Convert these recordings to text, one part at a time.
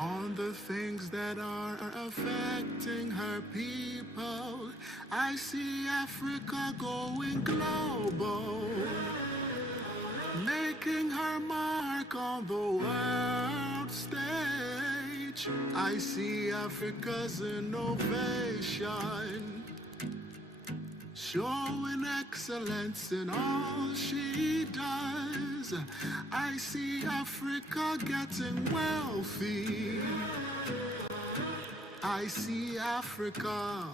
on the things that are affecting her people. I see Africa going global, making her mark on the world stage. I see Africa's innovation, showing excellence in all she does. I see Africa getting wealthy. I see Africa.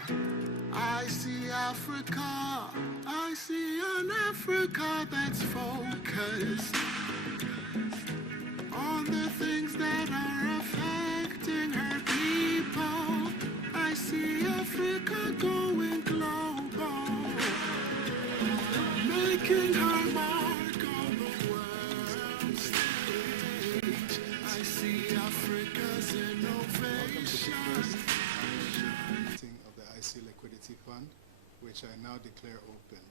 I see Africa. I see an Africa that's focused on the things that are affecting her people. I see Africa going global, making her mark on the world stage. I see Africa's innovation. Meeting of the IC Liquidity Fund, which I now declare open.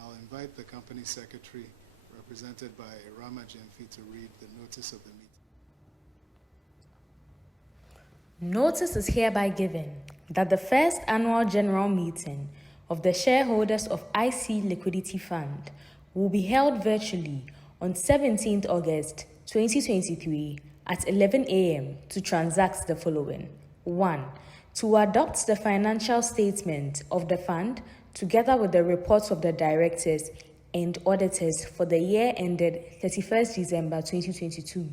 I'll invite the company secretary, represented by Rama Jemfi, to read the notice of the meeting. Notice is hereby given that the first annual general meeting of the shareholders of IC Liquidity Fund will be held virtually on 17th August 2023 at 11 a.m. to transact the following. 1. To adopt the financial statement of the fund together with the reports of the directors and auditors for the year ended 31st December 2022.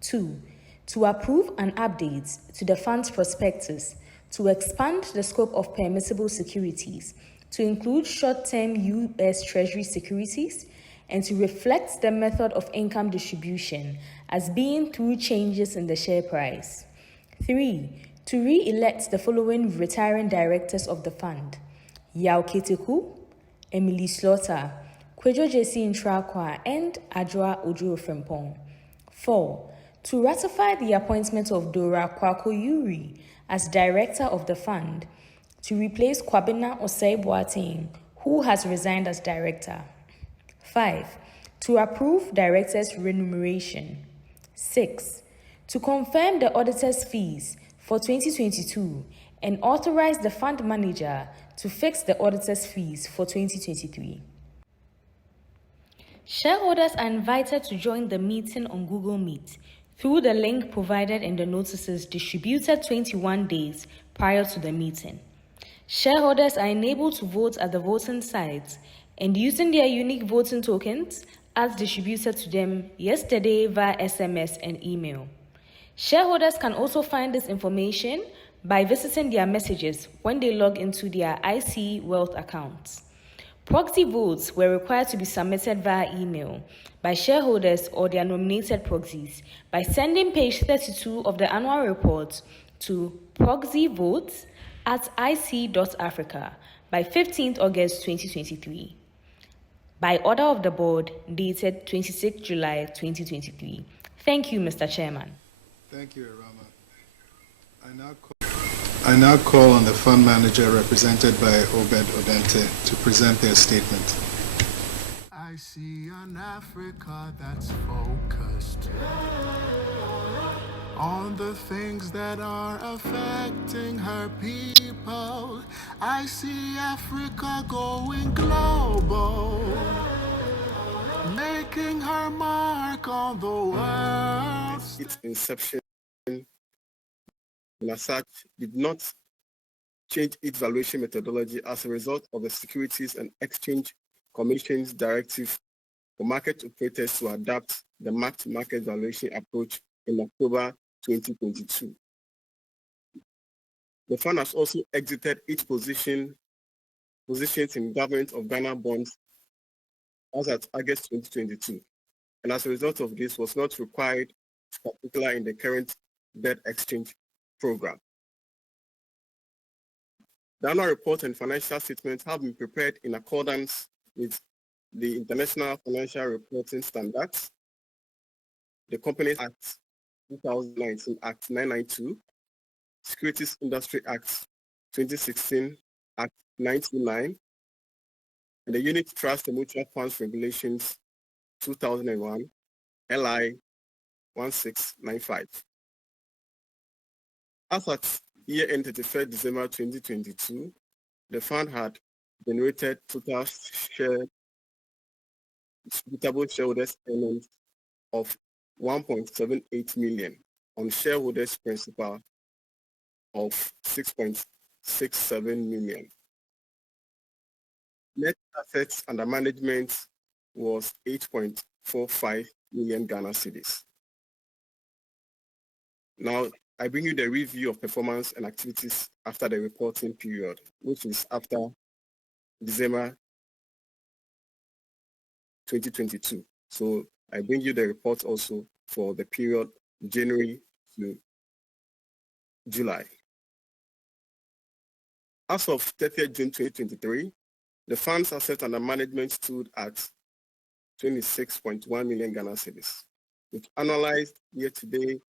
2. To approve an update to the fund's prospectus to expand the scope of permissible securities to include short-term U.S. Treasury securities and to reflect the method of income distribution as being through changes in the share price. 3. To re-elect the following retiring directors of the fund: Yao Keteku, Emily Slaughter, Kwejo Jesse Intrakwa, and Adjoa Ojo Frimpong. 4. To ratify the appointment of Dora Kwako Yuri as director of the fund to replace Kwabena Osei Boateng, who has resigned as director. 5. To approve directors' remuneration. 6. To confirm the auditor's fees for 2022 and authorize the fund manager to fix the auditor's fees for 2023. Shareholders are invited to join the meeting on Google Meet through the link provided in the notices distributed 21 days prior to the meeting. Shareholders are enabled to vote at the voting sites and using their unique voting tokens as distributed to them yesterday via SMS and email. Shareholders can also find this information by visiting their messages when they log into their IC Wealth accounts. Proxy votes were required to be submitted via email by shareholders or their nominated proxies by sending page 32 of the annual report to proxyvotes@ic.africa by 15th August 2023. By order of the board, dated 26 July 2023. Thank you, Mr. Chairman. Thank you, Rama. I now call on the fund manager, represented by Obed Odente, to present their statement. I see an Africa that's focused on the things that are affecting her people. I see Africa going global, making her mark on the world. Its inception, and as such, did not change its valuation methodology as a result of the Securities and Exchange Commission's directive for market operators to adapt the mark-to-market valuation approach in October 2022. The fund has also exited its positions in Government of Ghana bonds as at August 2022, and as a result of this was not required, particularly in the current debt exchange program. The annual report and financial statements have been prepared in accordance with the International Financial Reporting Standards, the Companies Act 2019, Act 992, Securities Industry Act 2016, Act 929, and the Unit Trust and Mutual Funds Regulations 2001, LI 1695. As at year-end 31st December 2022, the fund had generated total suitable shareholders earnings of 1.78 million on shareholders principal of 6.67 million. Net assets under management was 8.45 million Ghana cedis. Now, I bring you the review of performance and activities after the reporting period, which is after December 2022. So I bring you the report also for the period January to July. As of 30th June 2023, the fund's assets under management stood at 26.1 million Ghana cedis, with annualized year-to-date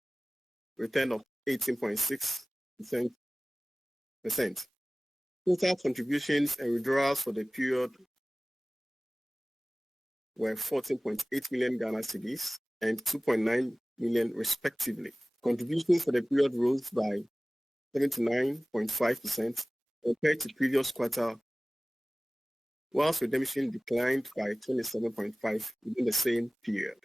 return of 18.6%. Total contributions and withdrawals for the period were 14.8 million Ghana cedis and 2.9 million respectively. Contributions for the period rose by 79.5% compared to previous quarter, whilst redemption declined by 27.5% within the same period.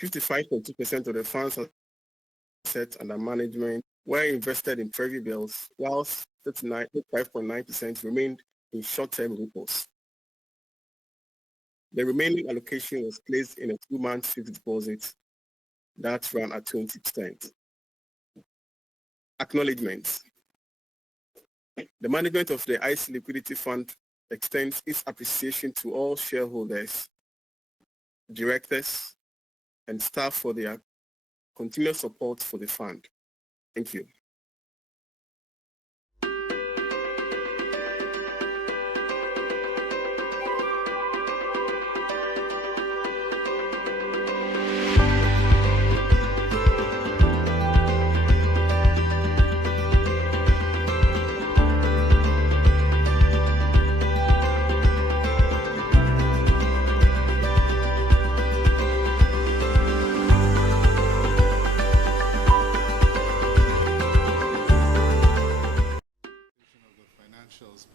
55.2% of the funds assets under management were invested in treasury bills, whilst 35.9% remained in short-term repos. The remaining allocation was placed in a 2-month fixed deposit that ran at 20%. Acknowledgements. The management of the IC Liquidity Fund extends its appreciation to all shareholders, directors, and staff for their continuous support for the fund. Thank you.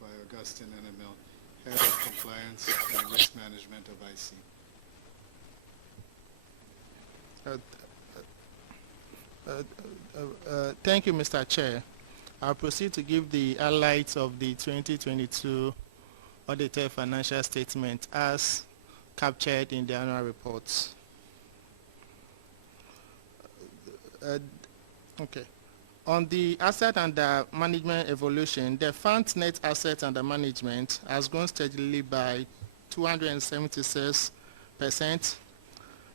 By Augustine NML, Head of Compliance and Risk Management of IC. Thank you, Mr. Chair. I'll proceed to give the highlights of the 2022 audited financial statement as captured in the annual reports. Okay. On the asset under management evolution, the fund's net asset under management has grown steadily by 276%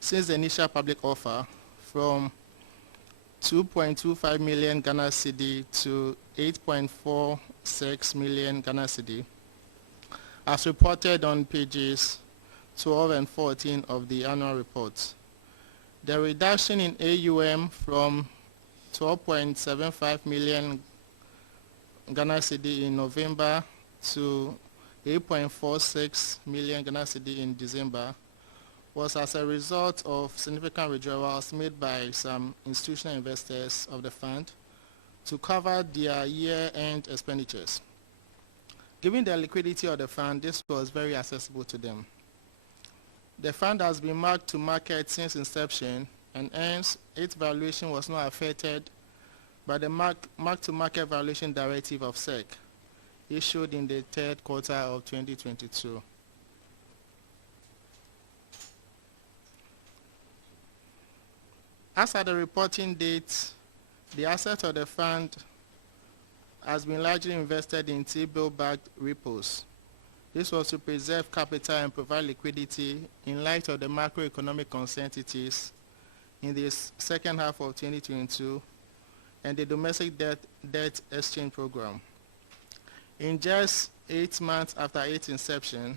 since the initial public offer, from 2.25 million Ghana cedi to 8.46 million Ghana cedi, as reported on pages 12 and 14 of the annual report. The reduction in AUM from 12.75 million Ghana cedi in November to 8.46 million Ghana cedi in December was as a result of significant withdrawals made by some institutional investors of the fund to cover their year-end expenditures. Given the liquidity of the fund, this was very accessible to them. The fund has been marked to market since inception, and hence its valuation was not affected by the mark-to-market valuation directive of SEC issued in the third quarter of 2022. As at the reporting date, the assets of the fund has been largely invested in T-bill-backed repos. This was to preserve capital and provide liquidity in light of the macroeconomic uncertainties in the second half of 2022 and the domestic debt exchange program. In just 8 months after its inception,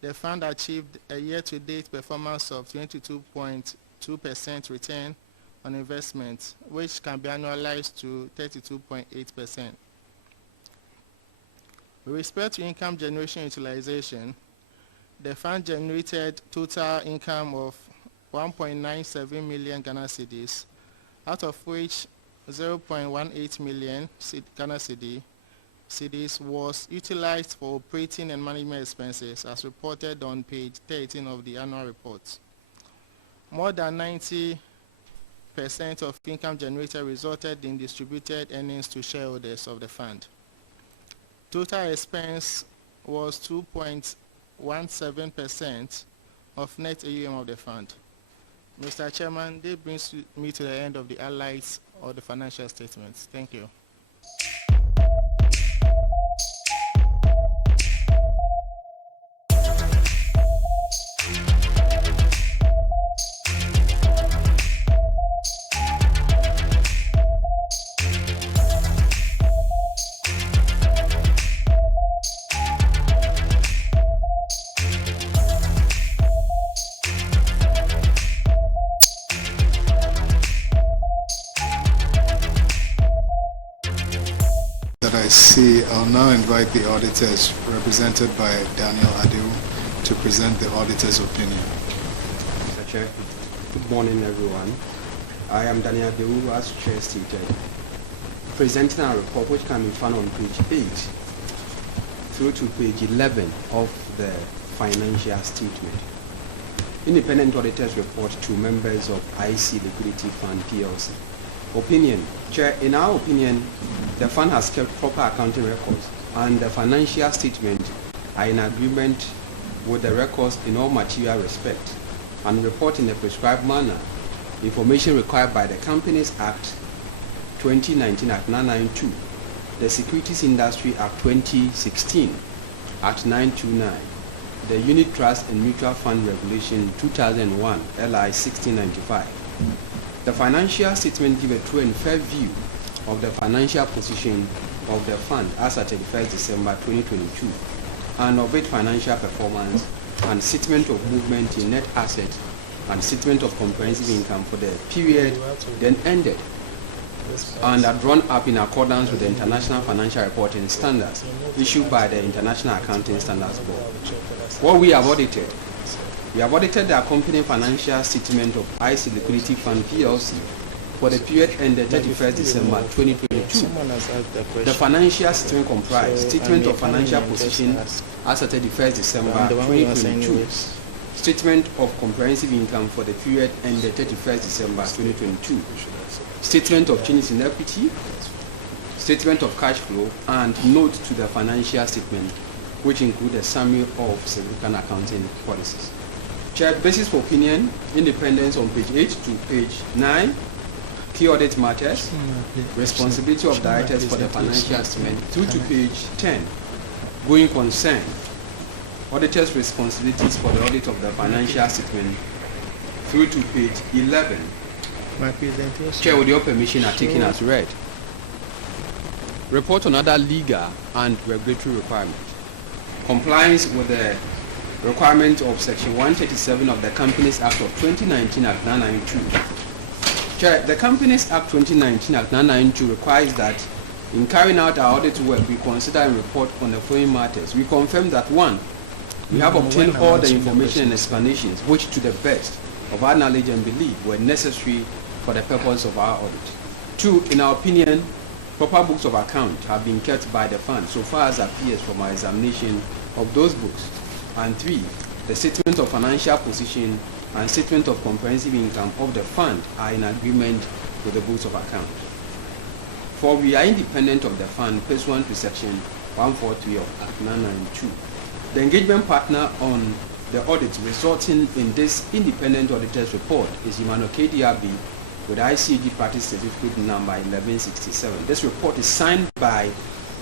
the fund achieved a year-to-date performance of 22.2% return on investment, which can be annualized to 32.8%. With respect to income generation utilization, the fund generated total income of 1.97 million Ghana cedis, out of which 0.18 million Ghana cedis was utilized for operating and management expenses as reported on page 13 of the annual report. More than 90% of income generated resulted in distributed earnings to shareholders of the fund. Total expense was 2.17% of net AUM of the fund. Mr. Chairman, this brings me to the end of the highlights of the financial statements. Thank you. I'll now invite the auditors, represented by Daniel Adeu, to present the auditor's opinion. Mr. Chair, good morning, everyone. I am Daniel Adeu, as Chair stated, presenting our report, which can be found on page 8 through to page 11 of the financial statement. Independent auditors report to members of IC Liquidity Fund PLC. Opinion. Chair, in our opinion, the fund has kept proper accounting records and the financial statement are in agreement with the records in all material respect and report in the prescribed manner information required by the Companies Act 2019 Act 992, the Securities Industry Act 2016 Act 929, the Unit Trust and Mutual Fund Regulation 2001 LI 1695. The financial statement gives a true and fair view of the financial position of the fund as at 31st December 2022 and of its financial performance and statement of movement in net assets and statement of comprehensive income for the period then ended and are drawn up in accordance with the International Financial Reporting Standards issued by the International Accounting Standards Board. What we have audited the accompanying financial statement of IC Liquidity Fund PLC for the period ended 31st December 2022. The financial statement comprised statement of financial position as at 31st December 2022, statement of comprehensive income for the period ended 31st December 2022, statement of changes in equity, statement of cash flow, and note to the financial statement, which include a summary of significant accounting policies. Chair, basis for opinion, independence on page 8 to page 9, key audit matters, responsibility of directors for the financial statement through to page 10, going concern, auditors' responsibilities for the audit of the financial statement through to page 11. My presentation. Chair, with your permission, are taken as read. Report on other legal and regulatory requirements. Compliance with the requirement of Section 137 of the Companies Act of 2019 Act 992. Chair, the Companies Act 2019 Act 992 requires that in carrying out our audit work, we consider and report on the following matters. We confirm that 1, we have obtained all the information and explanations which to the best of our knowledge and belief were necessary for the purpose of our audit. 2, in our opinion, proper books of account have been kept by the fund so far as appears from our examination of those books. And 3, the statement of financial position and statement of comprehensive income of the fund are in agreement with the books of account. 4, we are independent of the fund pursuant to Section 143 of Act 992. The engagement partner on the audit resulting in this independent auditor's report is Emmanuel KDRB with ICAG practice certificate number 1167. This report is signed by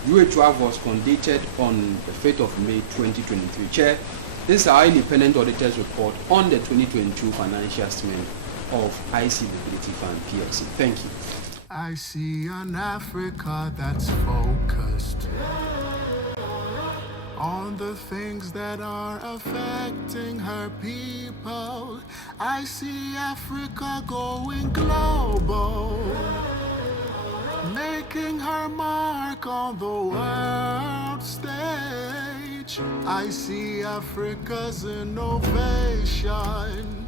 UH Voscon dated on the 5th of May 2023. Chair, this is our independent auditor's report on the 2022 financial statement of IC Liquidity Fund PLC. Thank you. I see an Africa that's focused on the things that are affecting her people. I see Africa going global, making her mark on the world stage. I see Africa's innovation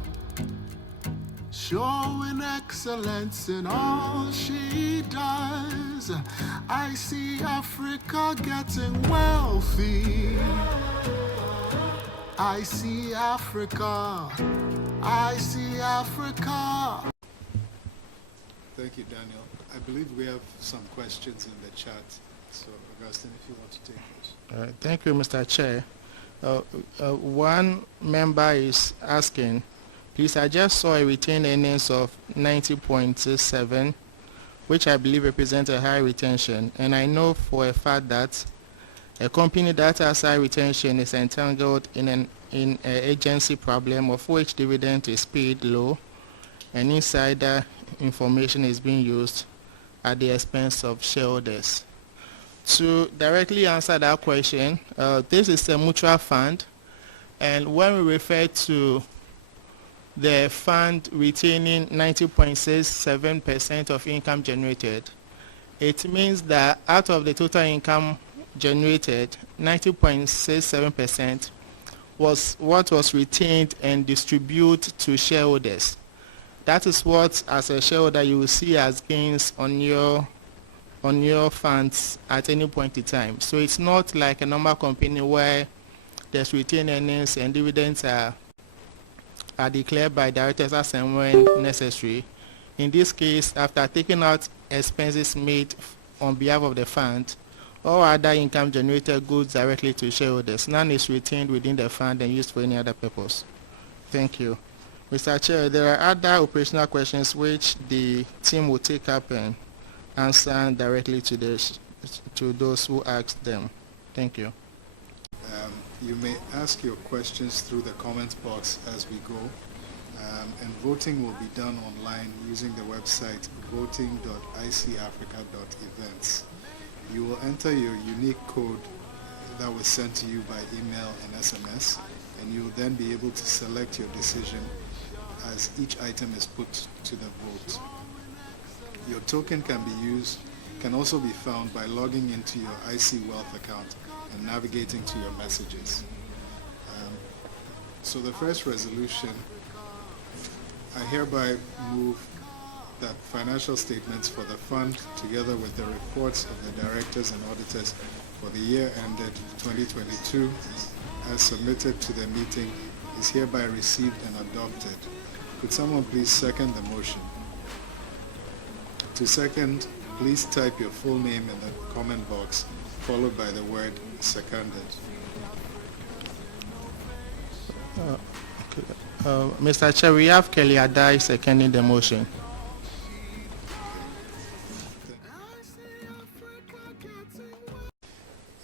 showing excellence in all she does. I see Africa getting wealthy. I see Africa. I see Africa. Thank you, Daniel. I believe we have some questions in the chat. So, Augustine, if you want to take those. Thank you, Mr. Chair. One member is asking, please, I just saw a retained earnings of 90.67, which I believe represents a high retention. And I know for a fact that a company that has high retention is entangled in an agency problem of which dividend is paid low and insider information is being used at the expense of shareholders. To directly answer that question, this is a mutual fund, and when we refer to the fund retaining 90.67% of income generated, it means that out of the total income generated, 90.67% was what was retained and distributed to shareholders. That is what, as a shareholder, you will see as gains on your funds at any point in time. So it's not like a normal company where there's retained earnings and dividends are declared by directors as and when necessary. In this case, after taking out expenses made on behalf of the fund, all other income generated goes directly to shareholders. None is retained within the fund and used for any other purpose. Thank you. Mr. Chair, there are other operational questions which the team will take up and answer directly to those who asked them. Thank you. You may ask your questions through the comments box as we go, and voting will be done online using the website voting.icafrica.events. You will enter your unique code that was sent to you by email and SMS, and you will then be able to select your decision as each item is put to the vote. Your token can also be found by logging into your IC Wealth account and navigating to your messages. So the first resolution, I hereby move that financial statements for the fund, together with the reports of the directors and auditors for the year ended 2022, as submitted to the meeting, is hereby received and adopted. Could someone please second the motion? To second, please type your full name in the comment box, followed by the word seconded. Mr. Chair, we have Kelly Adai seconding the motion.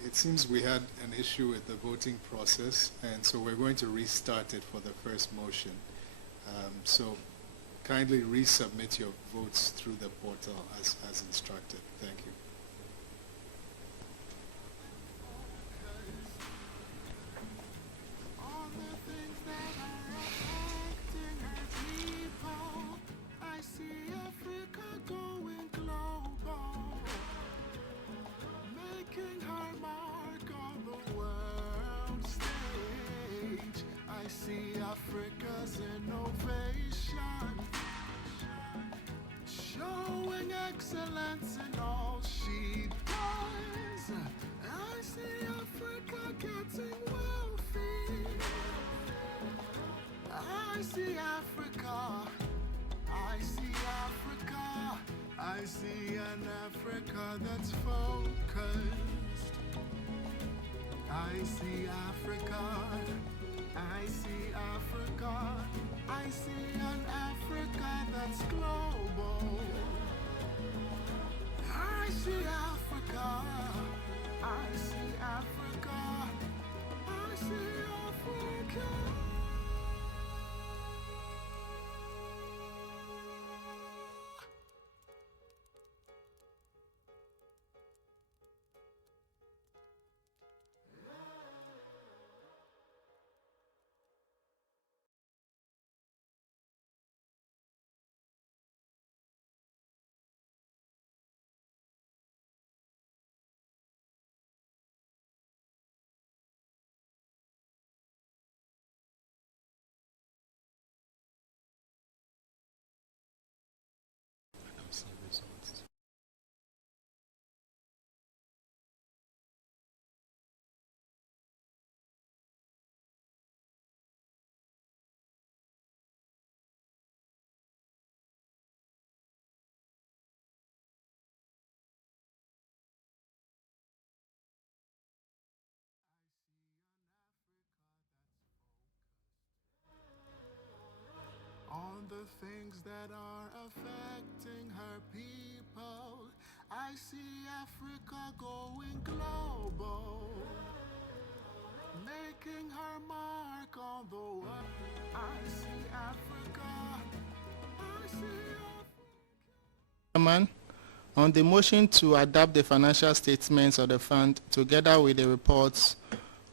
It seems we had an issue with the voting process, and so we're going to restart it for the first motion. So kindly resubmit your votes through the portal as instructed. Thank you. I see Africa's innovation, showing excellence in all she does. I see Africa getting wealthy. I see Africa. I see Africa. I see an Africa that's focused. I see Africa. I see Africa. I see an Africa that's global. I see Africa. I see Africa. I see Africa. On the things that are affecting her people, I see Africa going global, making her mark on the world. I see Africa, I see Chairman, on the motion to adopt the financial statements of the fund together with the reports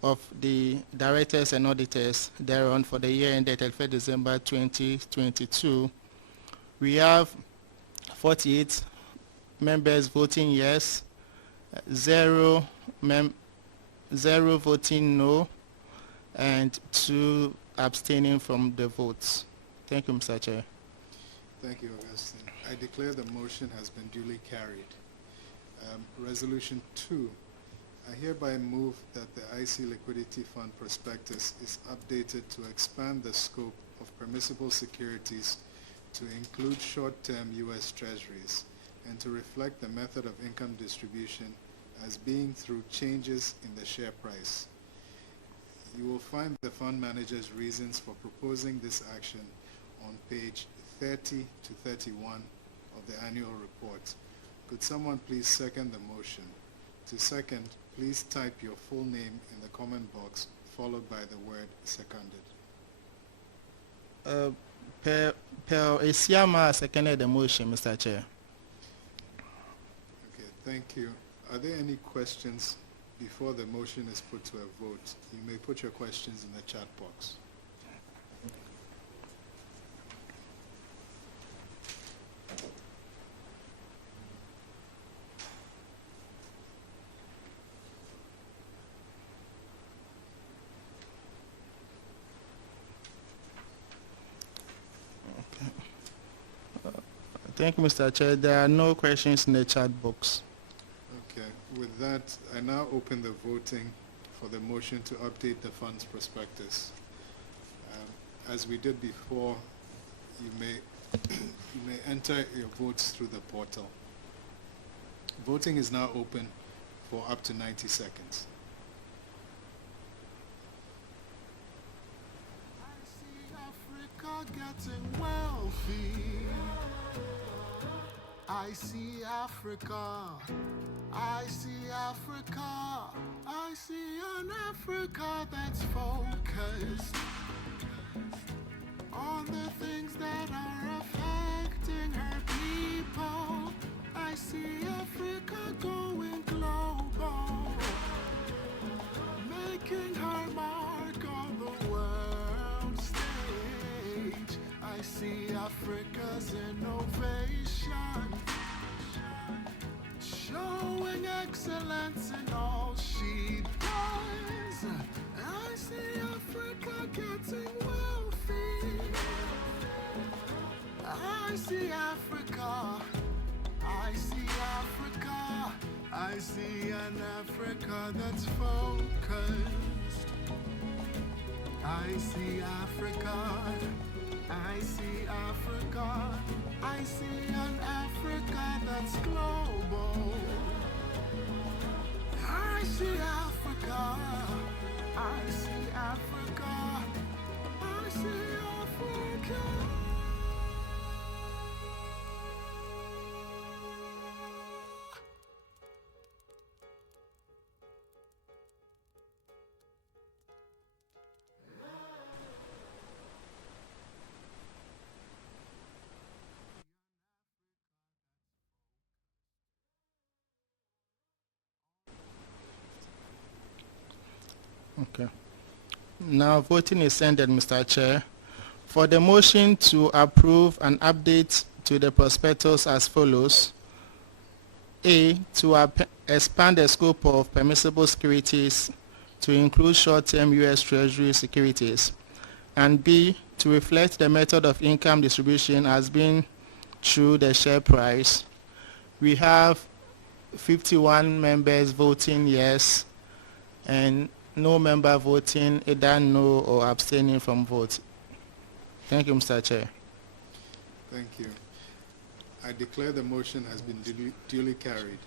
of the directors and auditors thereon for the year ended 31st December 2022, we have 48 members voting yes, 0 voting no, and 2 abstaining from the votes. Thank you, Mr. Chair. Thank you, Augustine. I declare the motion has been duly carried. Resolution 2. I hereby move that the IC Liquidity Fund prospectus is updated to expand the scope of permissible securities to include short-term U.S. Treasuries and to reflect the method of income distribution as being through changes in the share price. You will find the fund manager's reasons for proposing this action on page 30 to 31 of the annual report. Could someone please second the motion? To second, please type your full name in the comment box followed by the word seconded. Per Esiama seconded the motion, Mr. Chair. Okay, thank you. Are there any questions before the motion is put to a vote? You may put your questions in the chat box. Thank you, Mr. Chair. There are no questions in the chat box. Okay, with that, I now open the voting for the motion to update the fund's prospectus. As we did before, you may enter your votes through the portal. Voting is now open for up to 90 seconds. I see Africa getting wealthy. I see Africa, I see Africa, I see an Africa that's focused on the things that are affecting her people. I see Africa going global, making her mark on the world stage. I see Africa's innovation, showing excellence in all she does. I see Africa getting wealthy. I see Africa, I see Africa, I see an Africa that's focused. I see Africa, I see Africa, I see an Africa that's global. I see Africa, I see Africa, I see Africa. Okay. Now voting is ended, Mr. Chair. For the motion to approve an update to the prospectus as follows. A, to expand the scope of permissible securities to include short-term U.S. Treasury securities. And B, to reflect the method of income distribution as being through the share price. We have 51 members voting yes and no member voting either no or abstaining from vote. Thank you, Mr. Chair. Thank you. I declare the motion has been duly carried.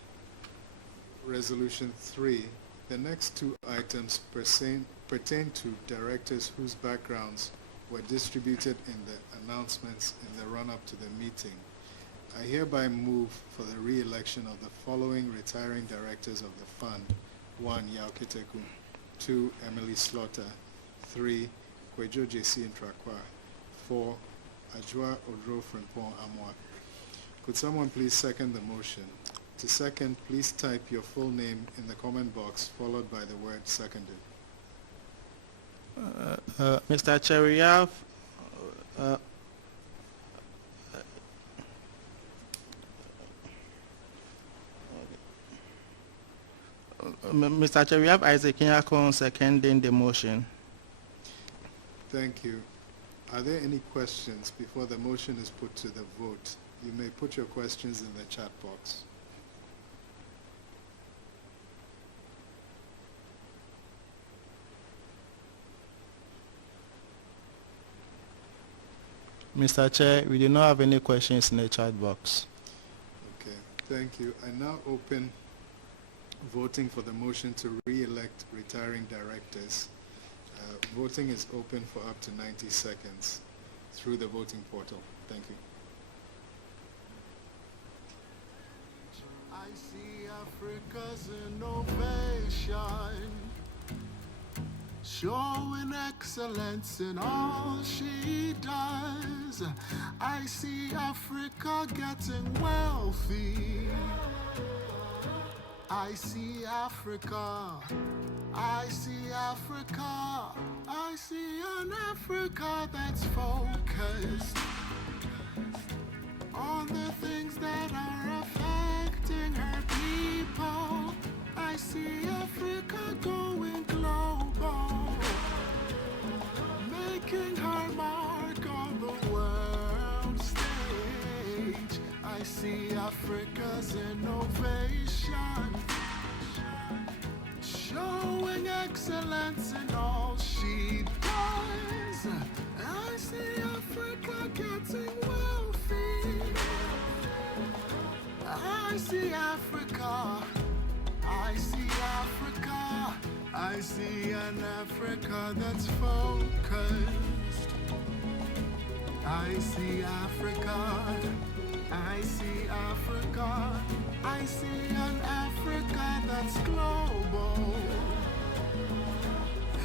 Resolution 3. The next two items pertain to directors whose backgrounds were distributed in the announcements in the run-up to the meeting. I hereby move for the re-election of the following retiring directors of the fund. 1. Yao Kiteku. 2. Emily Slaughter. 3. Kwejo J.C. Intrakwa. 4. Ajua Odro Frimpong Amwa. Could someone please second the motion? To second, please type your full name in the comment box, followed by the word seconded. Mr. Chair, we have Mr. Chair, we have Isaac Nyakon seconding the motion. Thank you. Are there any questions before the motion is put to the vote? You may put your questions in the chat box. Mr. Chair, we do not have any questions in the chat box. Okay, thank you. I now open voting for the motion to re-elect retiring directors. Voting is open for up to 90 seconds through the voting portal. Thank you. I see Africa's innovation, showing excellence in all she does. I see Africa getting wealthy. I see Africa. I see Africa. I see an Africa that's focused on the things that are affecting her people. I see Africa going global, making her mark on the world stage. I see Africa's innovation, showing excellence in all she does. I see Africa getting wealthy. I see Africa. I see Africa. I see an Africa that's focused. I see Africa. I see Africa. I see an Africa that's global.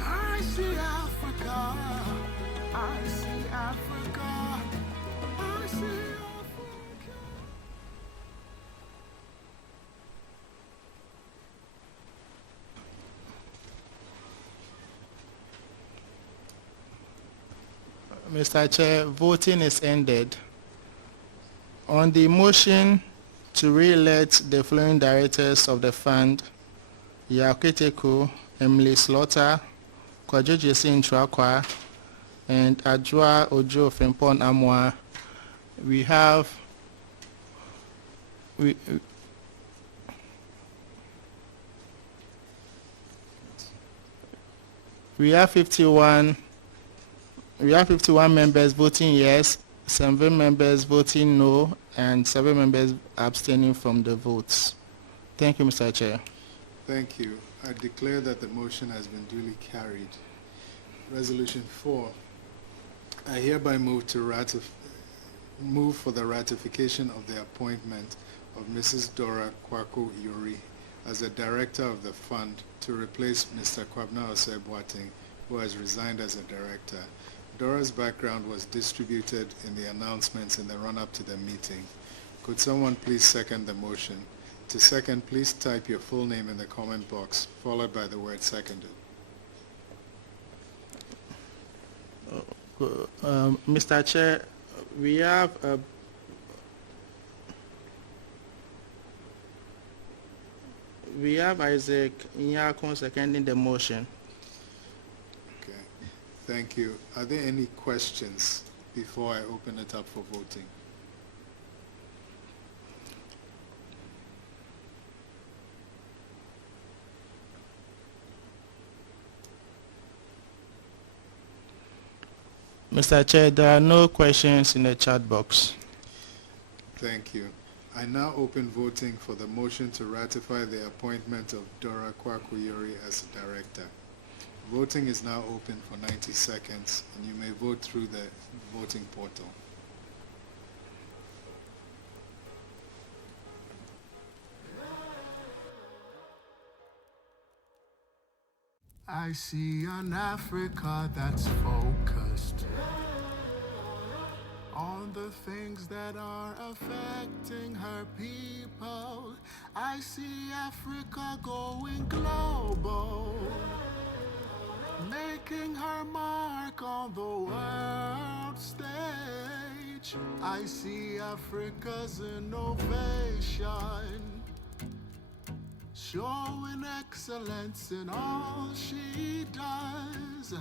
I see Africa. I see Africa. I see Africa. Mr. Chair, voting is ended. On the motion to re-elect the following directors of the fund, Yao Kiteku, Emily Slaughter, Kwejo J.C. Intrakwa, and Ajua Odro Frimpong Amwa, we have we have 51 members voting yes, 7 members voting no, and 7 members abstaining from the votes. Thank you, Mr. Chair. Thank you. I declare that the motion has been duly carried. Resolution 4. I hereby move for the ratification of the appointment of Mrs. Dora Kwako Yuri as a director of the fund to replace Mr. Kwabna Osei Boateng, who has resigned as a director. Dora's background was distributed in the announcements in the run-up to the meeting. Could someone please second the motion? To second, please type your full name in the comment box, followed by the word seconded. Mr. Chair, we have Isaac Nyakon seconding the motion. Okay, thank you. Are there any questions before I open it up for voting? Mr. Chair, there are no questions in the chat box. Thank you. I now open voting for the motion to ratify the appointment of Dora Kwakuyori as director. Voting is now open for 90 seconds, and you may vote through the voting portal. I see an Africa that's focused on the things that are affecting her people. I see Africa going global, making her mark on the world stage. I see Africa's innovation, showing excellence in all she does.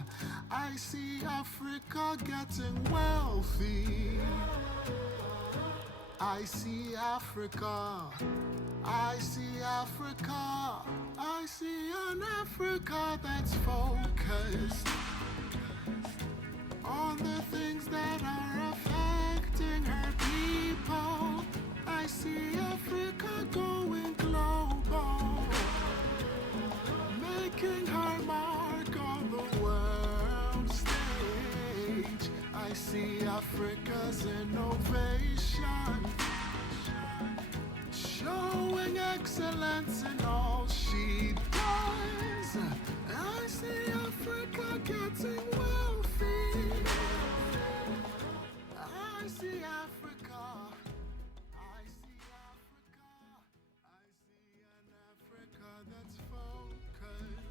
I see Africa getting wealthy. I see Africa. I see Africa. I see an Africa that's focused on the things that are affecting her people. I see Africa going global, making her mark on the world stage. I see Africa's innovation, showing excellence in all she does. I see Africa getting wealthy. I see Africa. I see Africa. I see an Africa that's focused.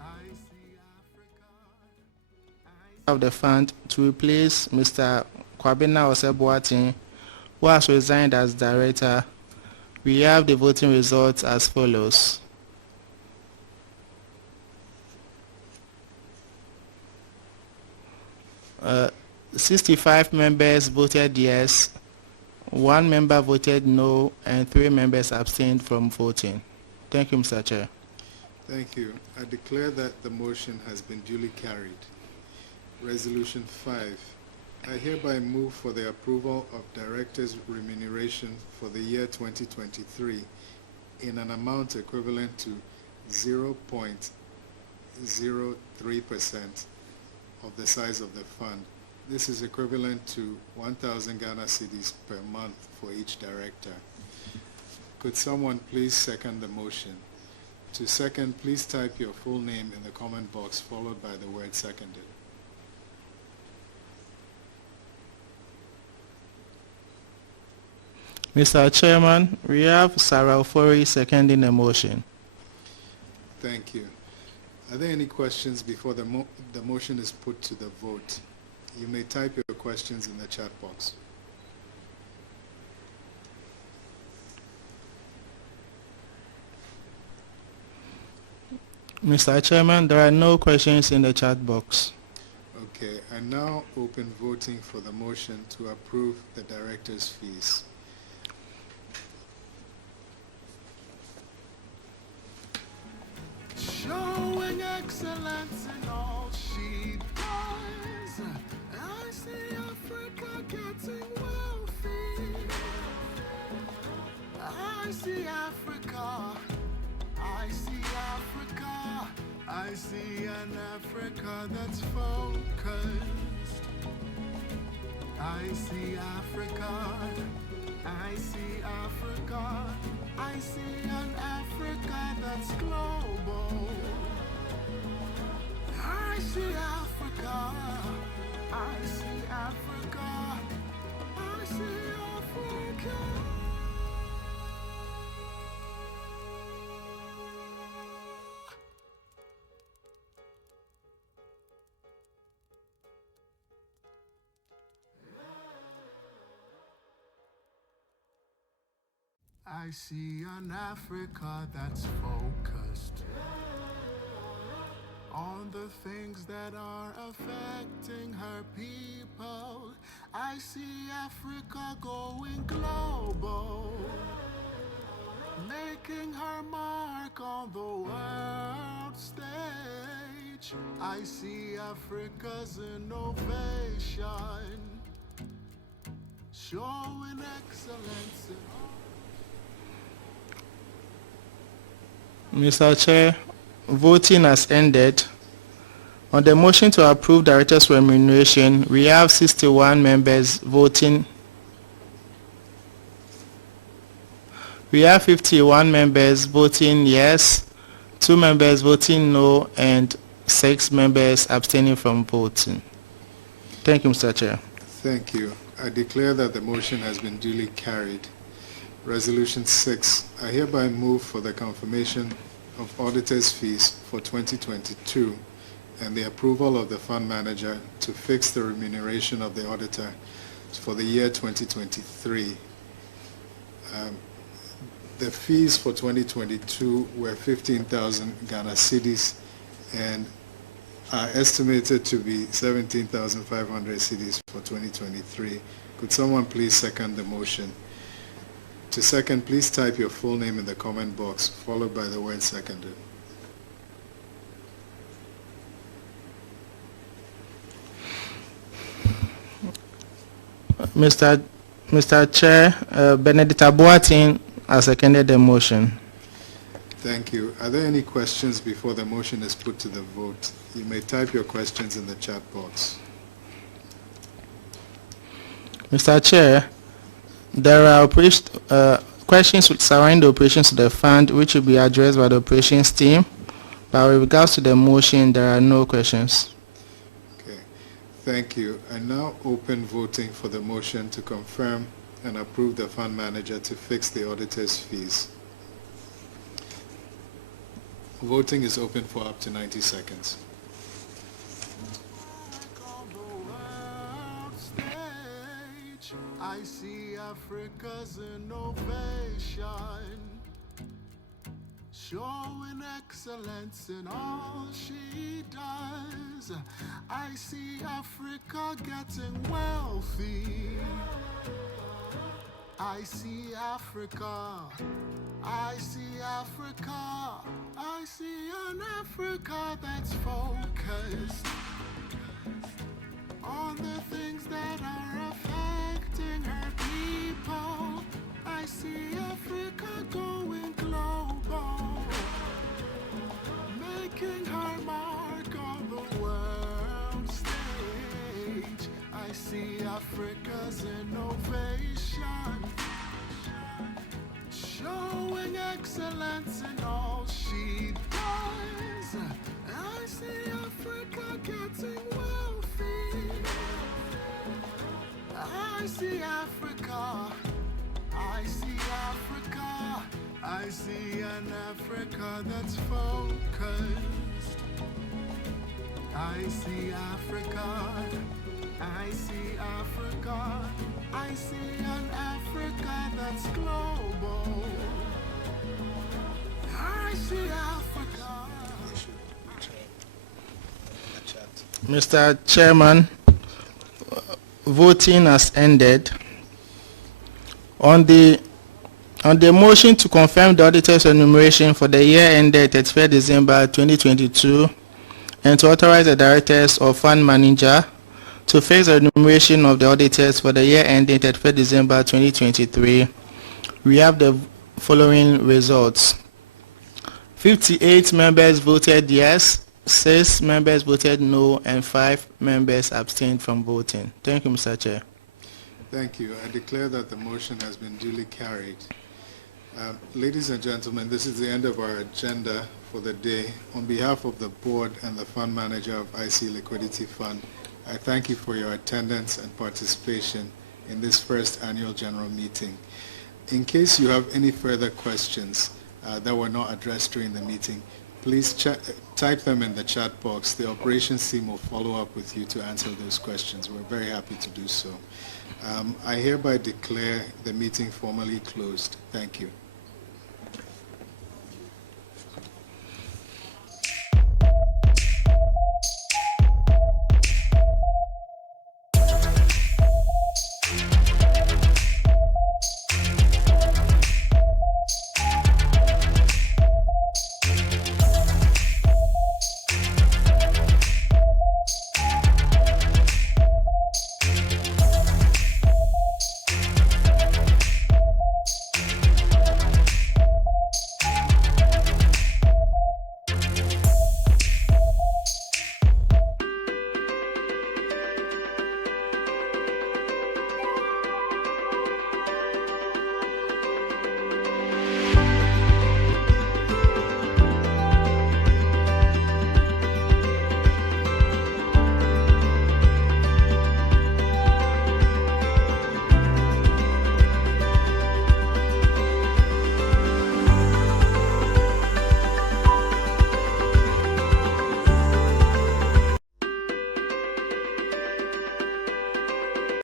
I see Africa. Of the fund to replace Mr. Kwabena Oseboatin, who has resigned as director. We have the voting results as follows. 65 members voted yes, 1 member voted no, and 3 members abstained from voting. Thank you, Mr. Chair. Thank you. I declare that the motion has been duly carried. Resolution 5. I hereby move for the approval of directors' remuneration for the year 2023 in an amount equivalent to 0.03% of the size of the fund. This is equivalent to 1,000 Ghana cedis per month for each director. Could someone please second the motion? To second, please type your full name in the comment box followed by the word seconded. Mr. Chairman, we have Sarah Ofori seconding the motion. Thank you. Are there any questions before the motion is put to the vote? You may type your questions in the chat box. Mr. Chairman, there are no questions in the chat box. Okay, I now open voting for the motion to approve the director's fees. Showing excellence in all she does. I see Africa getting wealthy. I see Africa. I see Africa. I see an Africa that's focused. I see Africa. I see Africa. I see an Africa that's global. I see Africa. I see Africa. I see Africa. I see an Africa that's focused on the things that are affecting her people. I see Africa going global, making her mark on the world stage. I see Africa's innovation, showing excellence in Mr. Chair, voting has ended. On the motion to approve director's remuneration, we have 61 members voting. We have 51 members voting yes, 2 members voting no, and 6 members abstaining from voting. Thank you, Mr. Chair. Thank you. I declare that the motion has been duly carried. Resolution 6, I hereby move for the confirmation of auditors' fees for 2022 and the approval of the fund manager to fix the remuneration of the auditor for the year 2023. The fees for 2022 were 15,000 Ghana cedis and are estimated to be 17,500 cedis for 2023. Could someone please second the motion? To second, please type your full name in the comment box, followed by the word seconded. Mr. Chair, Benedict Aboatin has seconded the motion. Thank you. Are there any questions before the motion is put to the vote? You may type your questions in the chat box. Mr. Chair, there are questions surrounding the operations of the fund which will be addressed by the operations team, but with regards to the motion, there are no questions. Okay, thank you. I now open voting for the motion to confirm and approve the fund manager to fix the auditor's fees. Voting is open for up to 90 seconds. on the world stage. I see Africa's innovation, showing excellence in all she does. I see Africa getting wealthy. I see Africa. I see Africa. I see an Africa that's focused on the things that are affecting her people. I see Africa going global, making her mark on the world stage. I see Africa's innovation, showing excellence in all she does. I see Africa getting wealthy. I see Africa. I see Africa. I see an Africa that's focused. I see Africa. I see Africa. I see an Africa that's global. I see Africa. Mr. Chairman, voting has ended. On the motion to confirm the auditor's remuneration for the year ended 31st December 2022 and to authorize the directors or fund manager to fix the remuneration of the auditors for the year ending 31st December 2023, we have the following results. 58 members voted yes, 6 members voted no, and 5 members abstained from voting. Thank you, Mr. Chair. Thank you. I declare that the motion has been duly carried. Ladies and gentlemen, this is the end of our agenda for the day. On behalf of the board and the fund manager of IC Liquidity Fund, I thank you for your attendance and participation in this first annual general meeting. In case you have any further questions that were not addressed during the meeting, please type them in the chat box. The operations team will follow up with you to answer those questions. We're very happy to do so. I hereby declare the meeting formally closed. Thank you.